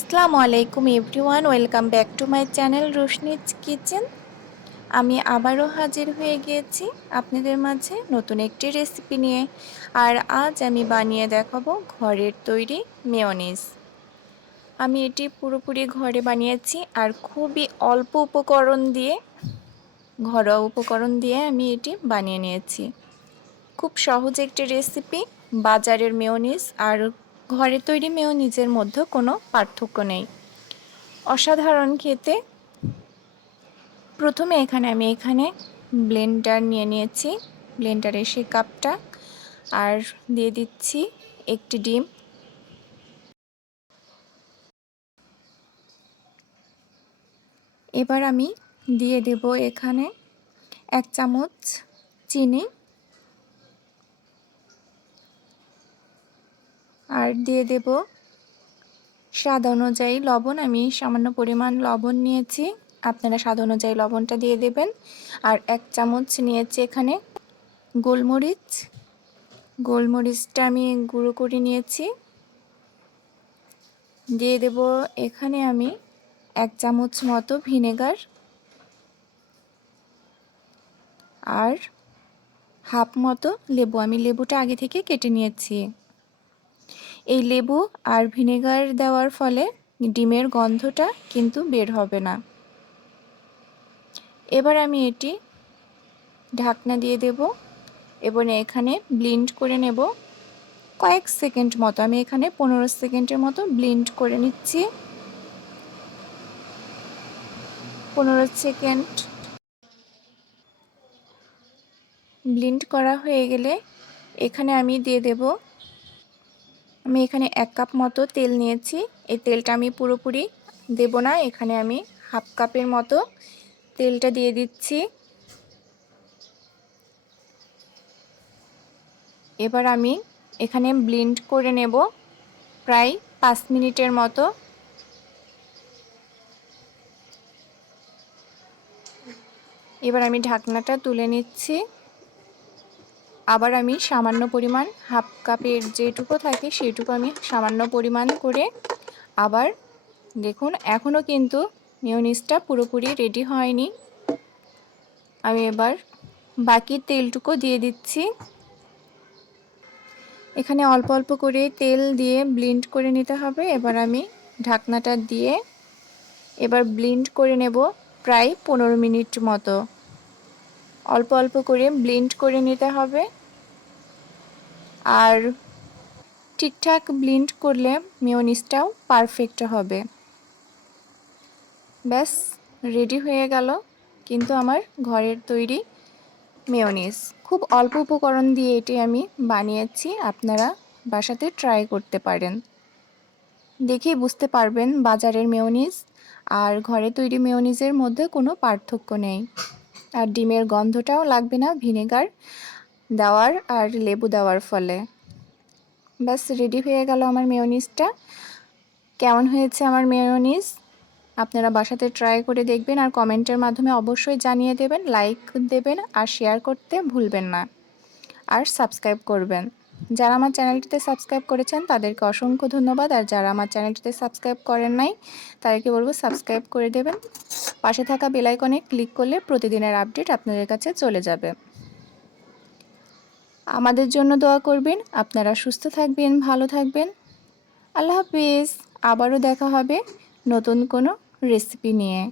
আসসালামু আলাইকুম everyone, welcome back to my channel Roshni's kitchen. আমি আবারও হাজির হয়ে গিয়েছি আপনাদের মাঝে নতুন একটি রেসিপি নিয়ে। আর আজ আমি বানিয়ে দেখাবো ঘরের তৈরি মেয়োনিজ। আমি এটি পুরোপুরি ঘরে বানিয়েছি আর খুবই অল্প উপকরণ দিয়ে, ঘরোয়া উপকরণ দিয়ে আমি এটি বানিয়ে নিয়েছি। খুব সহজ একটি রেসিপি। বাজারের মেয়োনিজ আর ঘরে তৈরি মেয়োনিজের মধ্যে কোনো পার্থক্য নেই, অসাধারণ খেতে। প্রথমে আমি এখানে ব্লেন্ডার নিয়ে নিয়েছি, ব্লেন্ডারে সেই কাপটা, আর দিয়ে দিচ্ছি একটি ডিম। এবার আমি দিয়ে দেব এখানে 1 চামচ চিনি, আর দিয়ে দেব স্বাদ অনুযায়ী লবণ। আমি সামান্য পরিমাণ লবণ নিয়েছি, আপনারা স্বাদ অনুযায়ী লবণটা দিয়ে দেবেন। আর 1 চামচ নিয়েছি এখানে গোলমরিচ, গোলমরিচটা আমি গুঁড়ো করে নিয়েছি। দিয়ে দেব এখানে আমি 1 চামচ মতো ভিনেগার, আর হাফ মতো লেবু। আমি লেবুটা আগে থেকে কেটে নিয়েছি। এই লেবু আর ভিনেগার দেওয়ার ফলে ডিমের গন্ধটা কিন্তু বের হবে না। এবার আমি এটি ঢাকনা দিয়ে দেব এবং এখানে ব্লেন্ড করে নেব কয়েক সেকেন্ড মতো। আমি এখানে 15 সেকেন্ডের মতো ব্লেন্ড করে নিচ্ছি। 15 সেকেন্ড ব্লেন্ড করা হয়ে গেলে এখানে আমি দিয়ে দেব, আমি এখানে 1 কাপ মতো তেল নিয়েছি। এই তেলটা আমি পুরোপুরি দেব না, এখানে আমি হাফ কাপের মতো তেলটা দিয়ে দিচ্ছি। এবার আমি এখানে ব্লেন্ড করে নেব প্রায় 5 মিনিটের মতো। এবার আমি ঢাকনাটা তুলে নিচ্ছি। আবার আমি সামান্য পরিমাণ, হাফ কাপের যেটুকু থাকে সেটুকু আমি সামান্য পরিমাণ করে, আবার দেখুন এখনও কিন্তু মেয়োনিজটা পুরোপুরি রেডি হয়নি। আমি এবার বাকি তেলটুকু দিয়ে দিচ্ছি। এখানে অল্প অল্প করে তেল দিয়ে ব্লেন্ড করে নিতে হবে। এবার আমি ঢাকনাটা দিয়ে এবার ব্লেন্ড করে নেব প্রায় 15 মিনিট মতো। অল্প অল্প করে ব্লেন্ড করে নিতে হবে, আর ঠিকঠাক ব্লেন্ড করলে মেয়োনিজটাও পারফেক্ট হবে। ব্যাস রেডি হয়ে গেল কিন্তু আমার ঘরের তৈরি মেয়োনিজ। খুব অল্প উপকরণ দিয়ে এটি আমি বানিয়েছি, আপনারা বাসাতে ট্রাই করতে পারেন। দেখেই বুঝতে পারবেন বাজারের মেয়োনিজ আর ঘরে তৈরি মেয়োনিজের মধ্যে কোনো পার্থক্য নেই। আর ডিমের গন্ধটাও লাগবে না ভিনেগার দেওয়ার আর লেবু দেওয়ার ফলে। ব্যাস রেডি হয়ে গেল আমার মেয়োনিজটা। কেমন হয়েছে আমার মেয়োনিজ আপনারা বাসাতে ট্রাই করে দেখবেন আর কমেন্টের মাধ্যমে অবশ্যই জানিয়ে দেবেন। লাইক দেবেন আর শেয়ার করতে ভুলবেন না, আর সাবস্ক্রাইব করবেন। যারা আমার চ্যানেলটিতে সাবস্ক্রাইব করেছেন তাদেরকে অসংখ্য ধন্যবাদ, আর যারা আমার চ্যানেলটিতে সাবস্ক্রাইব করেন নাই তাদেরকে বলবো সাবস্ক্রাইব করে দেবেন। পাশে থাকা বেল আইকনে ক্লিক করলে প্রতিদিনের আপডেট আপনাদের কাছে চলে যাবে। আমাদের জন্য দোয়া করবেন। আপনারা সুস্থ থাকবেন, ভালো থাকবেন। আল্লাহ হাফিজ। আবারও দেখা হবে নতুন কোনো রেসিপি নিয়ে।